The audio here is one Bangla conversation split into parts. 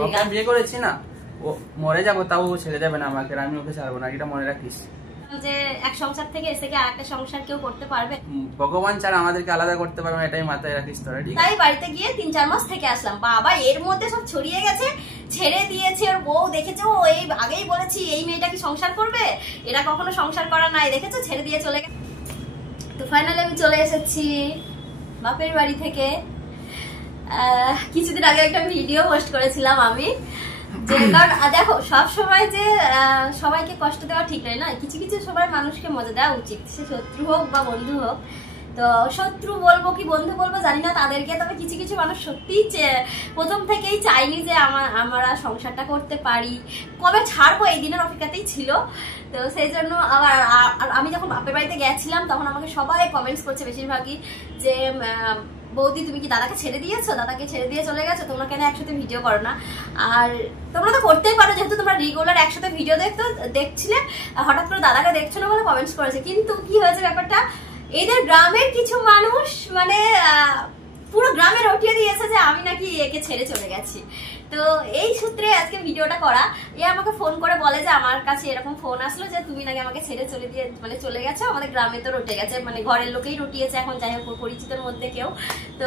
ওকে আমি বিয়ে করেছি না, ও মরে যাবো তাও ছেড়ে দেবে না আমাকে, আমি ওকে ছাড়বো না, এটা মনে রাখিস। যে এক সংসার থেকে এসে কি আরেকটা সংসার কেউ করতে পারবে? ভগবান ছাড়া আমাদেরকে আলাদা করতে পারবে না, এটাই মাথায় রাখিস তোরা, ঠিক আছে? তাই বাড়িতে গিয়ে 3-4 মাস থেকে আসলাম, বাবা এর মধ্যে সব ছড়িয়ে গেছে, ছেড়ে দিয়েছে। ওর বউ দেখেছো, ও এই আগেই বলেছি এই মেয়েটা কি সংসার করবে, এরা কখনো সংসার করা নাই, দেখেছো ছেড়ে দিয়ে চলে গেছে। তো ফাইনালি আমি চলে এসেছি বাপের বাড়ি থেকে। কিছুদিন আগে একটা ভিডিও পোস্ট করেছিলাম আমি, যে কারণ দেখো সব সময় যে সবাইকে কষ্ট দেওয়া ঠিক নয় না, কিছু কিছু সবাই মানুষকে মজা দেওয়া উচিত, সে শত্রু হোক বা বন্ধু হোক। তো শত্রু বলবো কি বন্ধু বলবো জানি না তাদেরকে, তবে কিছু কিছু মানুষ সত্যিই প্রথম থেকেই চাইনি যে আমরা সংসারটা করতে পারি, কবে ছাড়বো এই দিনের অপেক্ষাতেই ছিল। তো সেই জন্য আবার আমি যখন বাপের বাড়িতে গেছিলাম তখন আমাকে সবাই কমেন্টস করছে বেশিরভাগই যে বৌদি তুমি কি দাদাকে ছেড়ে দিয়েছো, দাদাকে ছেড়ে দিয়ে চলে গেছো, তোমরা কেন একসাথে ভিডিও করো না? আর তোমরা তো করতেই পারো, যেহেতু তোমরা রেগুলার একসাথে ভিডিও দেখছিলে, হঠাৎ করে দাদাকে দেখছো না বলে কমেন্টস করেছে। কিন্তু কি হয়েছে ব্যাপারটা, এদের গ্রামের কিছু মানুষ মানে পুরো গ্রামে রটিয়ে দিয়েছে যে আমি নাকি একে ছেড়ে চলে গেছি। তো এই সূত্রে আজকে ভিডিওটা করা। এ আমাকে ফোন করে বলে যে আমার কাছে এরকম ফোন আসলো যে তুমি নাকি আমাকে ছেড়ে চলে গেছো, আমাদের গ্রামে তো রটে গেছে, মানে ঘরের লোকেই রটিয়েছে এখন, যাই হোক পরিচিতের মধ্যে কেউ। তো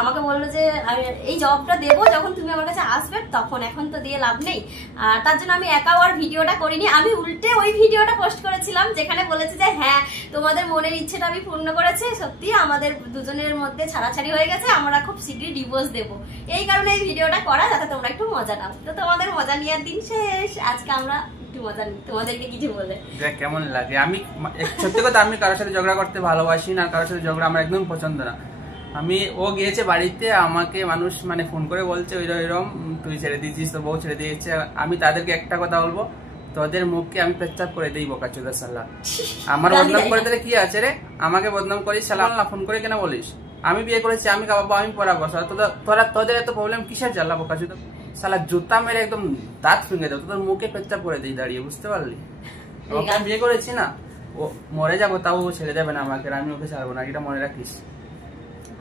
আমাকে বললো যে আমি এই জবটা দেবো যখন তুমি আমার কাছে আসবে তখন, এখন তো দিয়ে লাভ নেই। আর তার জন্য আমি একাও আর ভিডিওটা করিনি, আমি উল্টে ওই ভিডিওটা পোস্ট করেছিলাম যেখানে বলেছে যে হ্যাঁ তোমাদের মনের ইচ্ছেটা আমি পূর্ণ করেছি, সত্যি আমাদের দুজনের মধ্যে ছাড়াছাড়ি হয়ে গেছে, আমরা খুব শীঘ্রই ডিভোর্স দেবো। এই কারণে এই ভিডিওটা করা, যাতে তোমরা একটু মজা নাও। তো তোমাদের মজা নেওয়ার দিন শেষ, আজকে আমরা একটু মজা নিই তোমাদেরকে কিছু বলে। দেখ কেমন লাগে, আমি সত্যি কথা আমি কারোর সাথে ঝগড়া করতে ভালোবাসি না, কারোর সাথে ঝগড়া আমার একদম পছন্দ না। ও গিয়েছে বাড়িতে, আমাকে মানুষ মানে ফোন করে বলছে ওইরকম তুই ছেড়ে দিয়েছিস, তো বউ ছেড়ে দিয়েছে। আমি তাদেরকে একটা কথা বলবো, তোদের মুখকে আমি পেচ্ছাপ করে দিই বোকাচোদা শালা। আমার বদনাম করে দিলে কি আছে রে, আমাকে বদনাম করিস শালা, না ফোন করে কেন বলিস আমি বিয়ে করেছি, আমি খাওয়াবো, আমি পড়াবো, তোদের এত প্রবলেম কিসের জ্বালা বোকাচোদা শালা, জুতা মেরে একদম দাঁত ভেঙে দেবো, তোদের মুখে পেচ্ছাপ করে দিই দাঁড়িয়ে, বুঝতে পারলি? ওকে আমি বিয়ে করেছি না, ও মরে যাবো তাও ছেড়ে দেবে না আমাকে, আমি ওকে ছাড়বো না, এটা মনে রাখিস।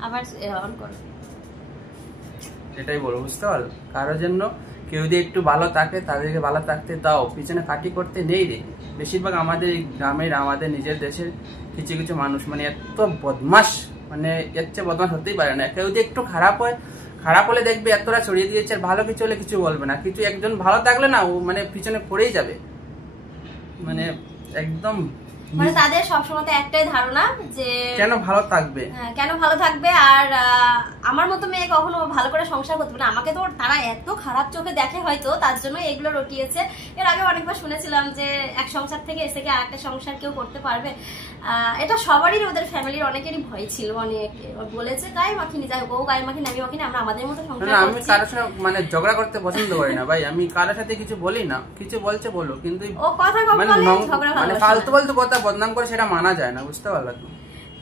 আবার অন করো, এটাই বলো, বুঝতে পারলো? কারোর জন্য কেউ যদি একটু ভালো থাকে তাদেরকে ভালো থাকতে দাও, পিছনে কাটি করতে নেই রে। বেশিরভাগ আমাদের এই গ্রামের, আমাদের নিজের দেশের কিছু কিছু মানুষ মানে এত বদমাস, মানে এর চেয়ে বদমাস হতেই পারে না। কেউ যদি একটু খারাপ হয়, খারাপ হলে দেখবে এতটা ছড়িয়ে দিয়েছে, আর ভালো কিছু হলে কিছু বলবে না, কিছু একজন ভালো থাকলে না ও মানে পিছনে পড়েই যাবে, মানে একদম মানে তাদের সবসময় একটাই ধারণা যে কেন ভালো থাকবে, আর আমার মতো মেয়ে কখনো ভালো করে সংসার করতে পারে না। আমাকে তো তারা এত খারাপ চোখে দেখে, হয়তো তার জন্য এগুলো রটিয়েছে। এর আগে অনেকবার শুনেছিলাম যে এক সংসার থেকে এসে কি আরেকটা সংসার কেউ করতে পারবে, এটা সবারই, ওদের ফ্যামিলির অনেকেরই ভয় ছিল, অনেক বলেছে গায়ে মাখিনি, যাই হোক ও গায়ে মাখিনি আমি মাখিনি, আমরা আমাদের মতো সংসার করছি। আমি কারোর সাথে মানে ঝগড়া করতে পছন্দ করি না ভাই, আমি কারোর সাথে কিছু বলি না, কিছু বলছে বলো, কিন্তু ও কথা কম বলে ঝগড়া মানে ফালতু ফালতু কথা বদনাম করে সেটা মানা যায় না, বুঝতে পারলাম?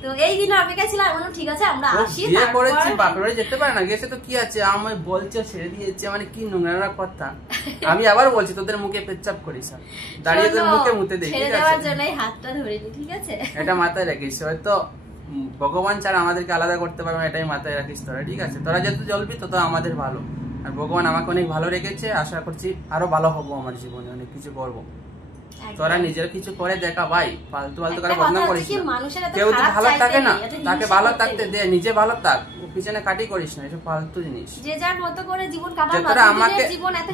তো এই দিন অপেক্ষা ছিল, আমি ঠিক আছে আমরা আসি, বিয়ে করেছি বাপের বাড়ি যেতে পারে না, গেছে তো কি আছে, আমি বলছে ছেড়ে দিয়েছে, মানে কি নোংরা কথা। আমি আবার বলছি তোদের মুখে পেচ্ছাপ করিস, দাঁড়িয়ে তোর মুখে মুতে দেখি, ছেড়ে দেওয়ার জন্যই হাতটা ধরিনি, ঠিক আছে? এটা মাথায় রাখিস, হয়তো ভগবান ছাড়া আমাদেরকে আলাদা করতে পারবে না, এটাই মাথায় রাখিস তোরা, ঠিক আছে? তোরা যত জ্বলবি তত আমাদের ভালো, আর ভগবান আমাকে অনেক ভালো রেখেছে, আশা করছি আরো ভালো হবো আমার জীবনে, অনেক কিছু করবো। তোরা নিজের কিছু করে দেখা ভাই, ফালতু ফালতু করে বদনাম করিস না। কেউ যদি ভালো থাকে না তাকে ভালো থাকতে দে, নিজে ভালো থাক, পিছনে কাটি করিস না, এসব ফালতু জিনিস। যে যার মতো করে জীবন কাটানো,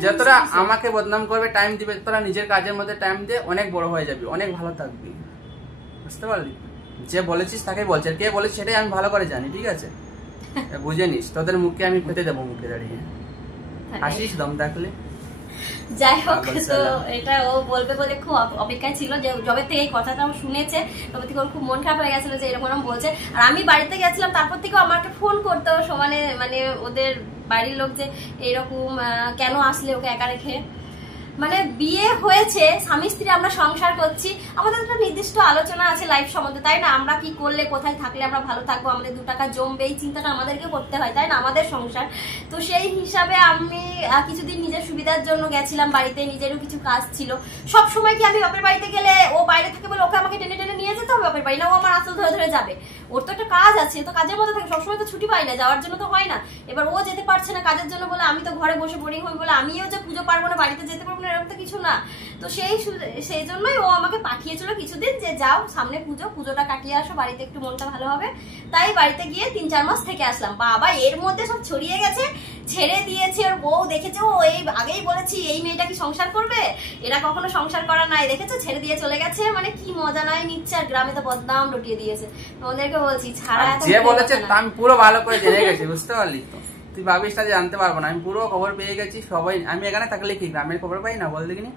যতটা আমাকে বদনাম করবে, টাইম দিবে, তোরা নিজের কাজের মধ্যে টাইম দে, অনেক বড় হয়ে যাবি, অনেক ভালো থাকবি, বুঝতে পারলি? যে বলেছিস তাকে বলছে, কে বলেছিস সেটাই আমি ভালো করে জানি, ঠিক আছে? বুঝে নিস, তোদের মুখে আমি পেতে দেবো, মুখে দাঁড়িয়ে আসিস দম থাকলে। যাই হোক, তো এটা ও বলবে বলে খুব অপেক্ষায় ছিল, যে যবে থেকে এই কথাটা শুনেছে তবে থেকে ওর খুব মন খারাপ হয়ে গেছিল যে এরকম বলছে। আর আমি বাড়িতে গেছিলাম, তারপর থেকেও আমাকে ফোন করতো সমানে, মানে ওদের বাড়ির লোক যে এরকম কেন আসলে ওকে একা রেখে। মানে বিয়ে হয়েছে, স্বামী স্ত্রী আমরা সংসার করছি, আমাদের একটা নির্দিষ্ট আলোচনা আছে লাইফ সম্বন্ধে, তাই না? আমরা কি করলে, কোথায় থাকলে আমরা ভালো থাকবো, আমাদের 2 টাকা জমবে, এই চিন্তাটা আমাদেরকে করতে হয়, তাই না? আমাদের সংসার। তো সেই হিসাবে আমি কিছুদিন নিজের নিজের সুবিধার জন্য গেছিলাম বাড়িতে, নিজেরও কিছু কাজ ছিল। সব সময় কি আমি বাপের বাড়িতে গেলে ও বাইরে থাকে বলে ওকে আমাকে টেনে টেনে নিয়ে যেতে হবে বাপের বাড়ি, না ও আমার আসল ধরে ধরে যাবে? ওর তো একটা কাজ আছে, তো কাজের মধ্যে থাকে, সবসময় তো ছুটি পাই না, যাওয়ার জন্য তো হয় না। এবার ও যেতে পারছে না কাজের জন্য বলে আমি তো ঘরে বসে বোরিং হই বলে আমিও যে পুজো পারবো না, বাড়িতে যেতে পারবো না, এরকম তো কিছু না। তো সেই জন্যই ও আমাকে পাঠিয়েছিল কিছুদিন যে যাও সামনে পুজোটা কাটিয়ে আসো, বাড়িতে একটু মনটা ভালো হবে। তাই বাড়িতে গিয়ে 3-4 মাস থেকে আসলাম। বাবা এর মধ্যে সব ছড়িয়ে গেছে, ছেড়ে দিয়েছে। ওর বউ দেখেছে, ও এই আগেই বলেছি এই মেয়েটা কি সংসার করবে, এরা কখনো সংসার করা নাই, দেখেছো ছেড়ে দিয়ে চলে গেছে, মানে কি মজা নাই নিচ্ছে। আর গ্রামে তো বদনাম রটিয়ে দিয়েছে। তোমাদেরকে বলছি ছাড়া যে বলেছে আমি পুরো ভালো করে জেনে গেছি, বুঝতে পারলি তো? তুই ভাবিস না যে জানতে পারবো না, আমি পুরো খবর পেয়ে গেছি। সবাই, আমি এখানে থাকলে কি গ্রামের খবর পাই না? বল দেখিনি,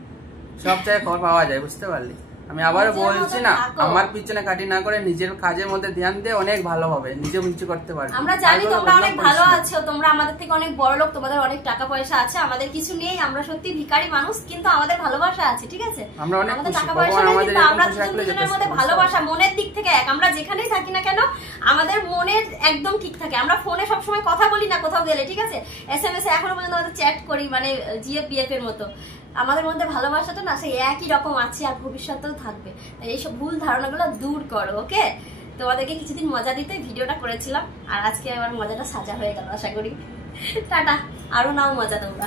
সব জায়গায় খবর পাওয়া যায়, বুঝতে পারলি? আমি আবারও বলছি না, আমার পিছনে কাটি না করে নিজের কাজের মধ্যে ধ্যান দিয়ে অনেক ভালো হবে, নিজে কিছু করতে পারবে। আমরা জানি তোমরা অনেক ভালো আছো, তোমরা আমাদের থেকে অনেক বড় লোক, তোমাদের অনেক টাকা পয়সা আছে, আমাদের কিছু নেই, আমরা সত্যি ভিখারি মানুষ, কিন্তু আমাদের ভালোবাসা আছে, ঠিক আছে? আমাদের টাকা পয়সা নেই, কিন্তু আমরা দুজনের মধ্যে ভালোবাসা মনের দিক থেকে এক। আমরা যেখানেই থাকি না কেন আমাদের মনের একদম ঠিক থাকে। আমরা ফোনে সবসময় কথা বলি না কোথাও গেলে, ঠিক আছে? SMS এ এখনো পর্যন্ত আমাদের চ্যাট করি, মানে জিএফ বিএফ এর মতো। আমাদের মধ্যে ভালোবাসাটা না সেই একই রকম আছে, আর ভবিষ্যতেও থাকবে। এইসব ভুল ধারণাগুলো দূর করো, ওকে? তোমাদেরকে কিছুদিন মজা দিতে ভিডিওটা করেছিলাম, আর আজকে আবার মজাটা সাজা হয়ে গেল আশা করি। টাটা, আরো নাও মজা তোমরা।